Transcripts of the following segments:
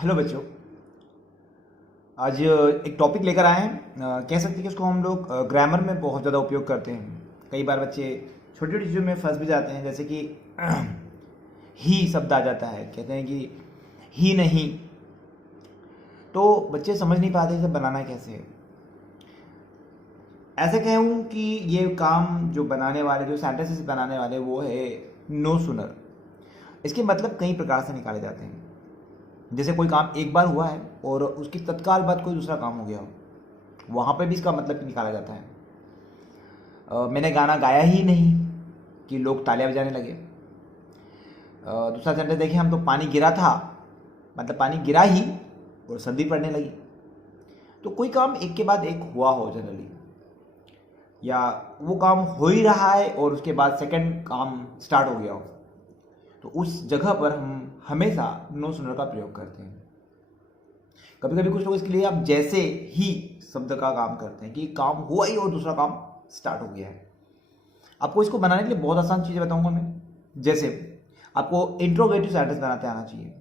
Hello बच्चों। आज एक टॉपिक लेकर आए हैं। कह सकते हैं कि इसको हम लोग ग्रामर में बहुत ज़्यादा उपयोग करते हैं। कई बार बच्चे छोटी छोटी चीज़ों में फंस भी जाते हैं, जैसे कि ही शब्द आ जाता है, कहते हैं कि ही नहीं, तो बच्चे समझ नहीं पाते इसे बनाना कैसे है। ऐसे कहूँ कि ये काम जो बनाने वाले, जो सेंटेंसेस बनाने वाले, वो है नो सुनर। इसके मतलब कई प्रकार से निकाले जाते हैं। जैसे कोई काम एक बार हुआ है और उसकी तत्काल बाद कोई दूसरा काम हो गया हो, वहाँ पे भी इसका मतलब निकाला जाता है। मैंने गाना गाया ही नहीं कि लोग तालियां बजाने लगे। दूसरा सेंटेंस देखें हम, तो पानी गिरा था, मतलब पानी गिरा ही और सर्दी पड़ने लगी। तो कोई काम एक के बाद एक हुआ हो जनरली, या वो काम हो ही रहा है और उसके बाद सेकंड काम स्टार्ट हो गया हो, तो उस जगह पर हम हमेशा नो सुनर का प्रयोग करते हैं। कभी कभी कुछ लोग इसके लिए आप जैसे ही शब्द का काम करते हैं कि काम हुआ ही और दूसरा काम स्टार्ट हो गया है। आपको इसको बनाने के लिए बहुत आसान चीज़ें बताऊंगा मैं। जैसे आपको इंट्रोगेटिव सेंटेंस बनाते आना चाहिए।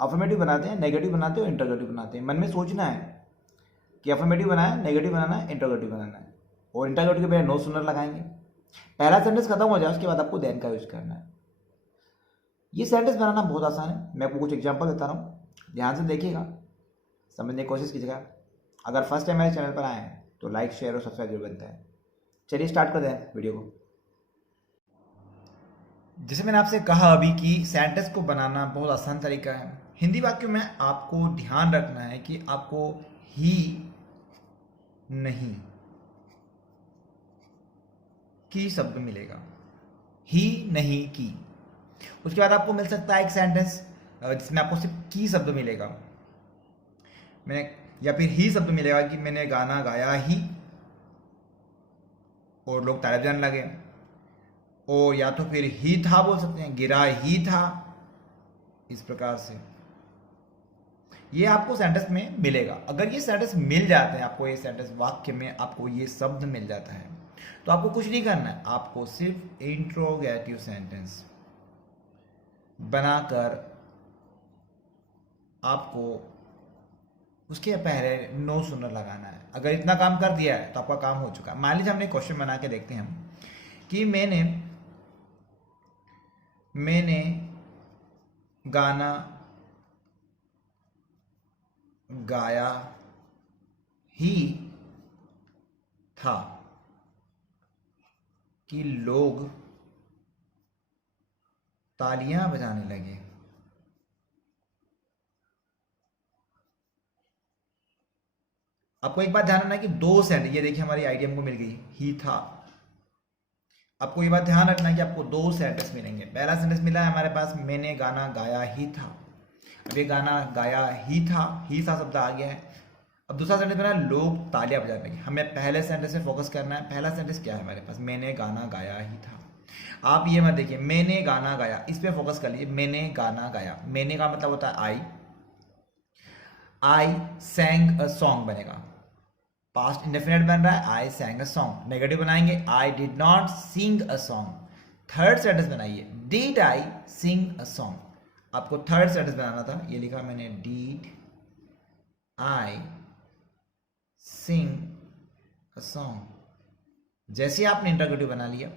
अफर्मेटिव बनाते हैं, नेगेटिव बनाते हैं और इंट्रोगेटिव बनाते हैं। मन में सोचना है कि अफर्मेटिव बनाना है, नेगेटिव बनाना है, इंट्रोगेटिव बनाना है, और इंट्रोगेटिव के पहले नो सुनर लगाएंगे। पहला सेंटेंस खत्म हो जाए उसके बाद आपको देन का यूज करना है। ये सेंटेंस बनाना बहुत आसान है। मैं आपको कुछ एग्जांपल देता रहा हूँ, ध्यान से देखिएगा, समझने की कोशिश कीजिएगा। अगर फर्स्ट टाइम मेरे चैनल पर आए हैं तो लाइक, शेयर और सब्सक्राइब जरूर बनता है। चलिए स्टार्ट कर दें वीडियो को। जैसे मैंने आपसे कहा अभी कि सेंटेंस को बनाना बहुत आसान तरीका है। हिंदी वाक्यों में आपको ध्यान रखना है कि आपको ही नहीं की शब्द मिलेगा, ही नहीं की। उसके बाद आपको मिल सकता है एक सेंटेंस जिसमें आपको सिर्फ की शब्द मिलेगा, मैंने, या फिर ही शब्द मिलेगा कि मैंने गाना गाया ही और लोग तालियां बजाने लगे। और या तो फिर ही था बोल सकते हैं, गिरा ही था। इस प्रकार से ये आपको सेंटेंस में मिलेगा। अगर ये सेंटेंस मिल जाते हैं आपको, ये सेंटेंस वाक्य में आपको ये शब्द मिल जाता है, तो आपको कुछ नहीं करना है। आपको सिर्फ इंट्रोगेटिव सेंटेंस बनाकर आपको उसके पहले नो सुनर लगाना है। अगर इतना काम कर दिया है तो आपका काम हो चुका है। मान लीजिए हमने क्वेश्चन बना के देखते हैं हम कि मैंने गाना गाया ही था कि लोग तालियां बजाने लगे। आपको एक बात ध्यान रखना है कि दो सेंटेंस, ये देखिए हमारी आइडिया हमको मिल गई, ही था। आपको ये बात ध्यान रखना है कि आपको दो सेंटेंस मिलेंगे। पहला सेंटेंस मिला है हमारे पास, मैंने गाना गाया ही था। अब ये गाना गाया ही था, ही था शब्द आ गया है। अब दूसरा सेंटेंस बना, लोग तालियां बजाने लगे। हमें पहले सेंटेंस पे फोकस करना है। पहला सेंटेंस क्या है हमारे पास, मैंने गाना गाया ही था। आप ये मत देखिए, मैंने गाना गाया, इस पे फोकस कर लीजिए। मैंने गाना गाया, मैंने का मतलब होता है आई सैंग अ सॉन्ग बनेगा। पास्ट इंडेफिनिट बन रहा है, I sang a song. Negative बनाएंगे, I did not sing a song. Third sentence बनाइए, did I sing a song. आपको थर्ड सेंटेंस बनाना था, ये लिखा मैंने, did I sing a song. जैसे आपने इंटरोगेटिव बना लिया,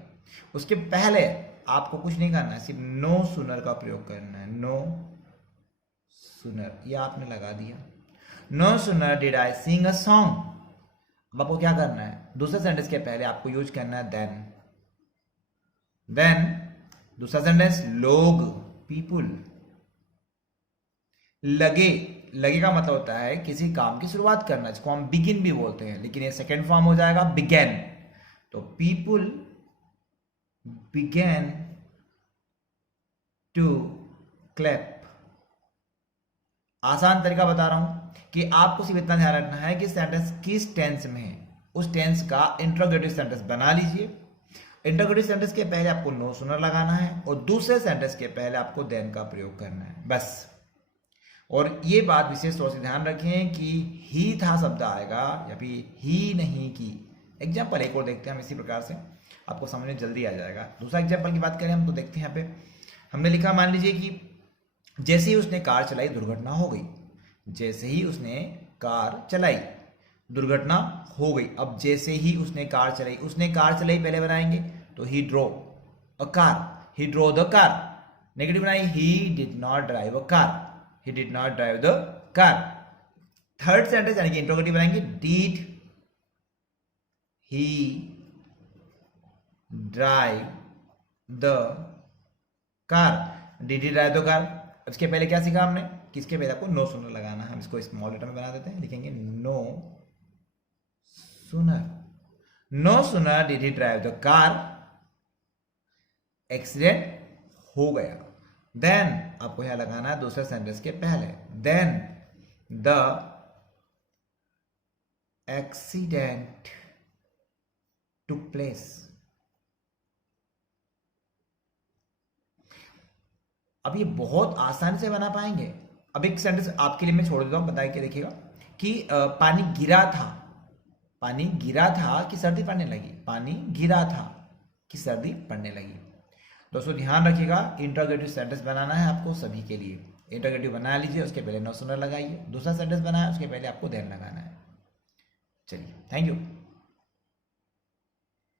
उसके पहले आपको कुछ नहीं करना है, सिर्फ नो सुनर का प्रयोग करना है। नो सुनर, ये आपने लगा दिया। No sooner did I sing a song. अब आपको क्या करना है, दूसरे सेंटेंस के पहले आपको यूज करना है देन दूसरा सेंटेंस, लोग, पीपुल। लगे का मतलब होता है किसी काम की शुरुआत करना, जिसको हम बिगिन भी बोलते हैं, लेकिन ये सेकेंड फॉर्म हो जाएगा बिगेन। तो पीपुल बिगेन टू क्लैप। आसान तरीका बता रहा हूं कि आपको सिर्फ इतना ध्यान रखना है कि सेंटेंस किस टेंस में है, उस टेंस का इंट्रोगेटिव सेंटेंस बना लीजिए। इंट्रोगेटिव सेंटेंस के पहले आपको नो सुनर लगाना है और दूसरे सेंटेंस के पहले आपको देन का प्रयोग करना है, बस। और ये बात विशेष तौर से ध्यान रखें कि ही था शब्द आएगा या फिर ही नहीं की। एग्जाम्पल एक और देखते हैं हम, इसी प्रकार से आपको समझ में जल्दी आ जाएगा। दूसरा एग्जाम्पल की बात करें हम, तो देखते हैं यहाँ पे हमने लिखा, मान लीजिए कि जैसे ही उसने कार चलाई दुर्घटना हो गई। जैसे ही उसने कार चलाई, दुर्घटना हो गई। अब जैसे ही उसने कार चलाई, उसने कार चलाई पहले बनाएंगे तो he drove a car, he drove the car. Negative बनाई, he did not drive a car, he did not drive the car. Third sentence यानी कि इंट्रोगेटिव बनाएंगे, did he drive the car, did he drive the car. उसके पहले क्या सीखा हमने, किसके पहले आपको नो सुनर लगाना है। हम इसको स्मॉल लेटर में बना देते हैं, लिखेंगे no sooner, no sooner did he drive the car, accident हो गया। देन आपको यहां लगाना है दूसरे सेंटेंस के पहले, then the accident took place. अब ये बहुत आसानी से बना पाएंगे। अब एक सेंटेंस आपके लिए मैं छोड़ देता हूं, बता के देखिएगा कि पानी गिरा था, पानी गिरा था कि सर्दी पड़ने लगी, पानी गिरा था कि सर्दी पड़ने लगी। दोस्तों ध्यान रखिएगा, इंट्रोगेटिव सेंटेंस बनाना है आपको सभी के लिए। इंट्रोगेटिव बना लीजिए, उसके पहले नो सुनर लगाइए, दूसरा सेंटेंस बनाया उसके पहले आपको देन लगाना है। चलिए, थैंक यू।